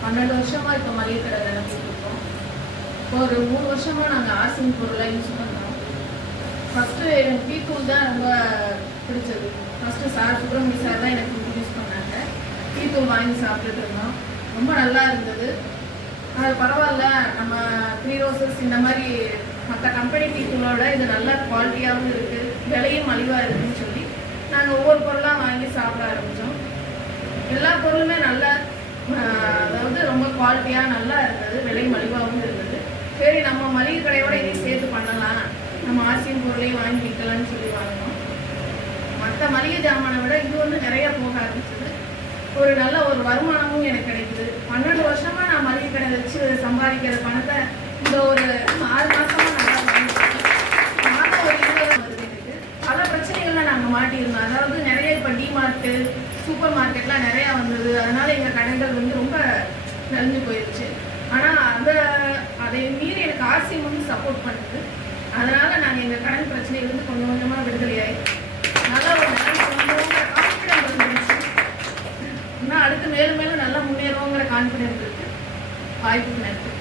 பன்னெண்டு வருஷமாக இப்போ மளிகை கடை நடத்திட்டு இருக்கோம். ஒரு மூணு வருஷமாக நாங்கள் ஆசின் பொருளாக யூஸ் பண்ணுறோம் ஃபஸ்ட்டு எனக்கு டீ தூள் தான் ரொம்ப பிடிச்சது. ஃபஸ்ட்டு சார் சுப்பிரமணிய சார் தான் எனக்கு இன்ட்ரடியூஸ் பண்ணாங்க. டீ வாங்கி சாப்பிட்டுட்டு இருந்தோம். ரொம்ப நல்லா இருந்தது. அது பரவாயில்ல. நம்ம த்ரீ ரோசஸ் இந்த மாதிரி மற்ற கம்பெனி டீ தூளோட இது நல்ல குவாலிட்டியாகவும் இருக்குது விலையும் மலிவாக இருக்குதுன்னு சொல்லி நாங்கள் ஒவ்வொரு பொருளாக வாங்கி சாப்பிட ஆரம்பித்தோம் எல்லா பொருளுமே நல்ல அதாவது ரொம்ப குவாலிட்டியாக நல்லா இருந்தது விலை மலிவாகவும் இருந்தது. சரி நம்ம மளிகை கடையோட இதையும் சேர்த்து பண்ணலாம். நம்ம ஆசியன் பொருளையும் வாங்கி விற்கலாம்னு சொல்லி வாங்கினோம். மற்ற மளிகை ஜாமானை விட இது வந்து நிறையா போக ஆரம்பிச்சது. ஒரு நல்ல ஒரு வருமானமும் எனக்கு கிடைக்குது. பன்னெண்டு வருஷமாக நான் மளிகை கடை வச்சு சம்பாதிக்கிற பணத்தை இந்த ஒரு ஆறு மாதமாக நல்லா வாங்கிட்டு மாதம் ஒரு இருபது வருது எனக்கு. பல பிரச்சனைகள்லாம் நாங்கள் மாட்டியிருந்தோம். அதாவது டிமார்ட்டு சூப்பர் மார்க்கெட்லாம் நிறையா வந்தது. அதனால் எங்கள் கடைகள் வந்து ரொம்ப நலிஞ்சு போயிடுச்சு ஆனால் அந்த அதை மீறி எனக்கு ஆர்சிஎம் வந்து சப்போர்ட் பண்ணுது. அதனால் நாங்கள் எங்கள் கடன் பிரச்சனையிலேருந்து கொஞ்சம் கொஞ்சமாக விடுதலையாகி நல்லா ஒரு கான்ஃபிடென்ட் இன்னும் அடுத்து மேலும் மேலும் நல்லா முன்னேறுவோங்கிற கான்ஃபிடென்ட் இருக்குது வாய்ப்பு நன்றி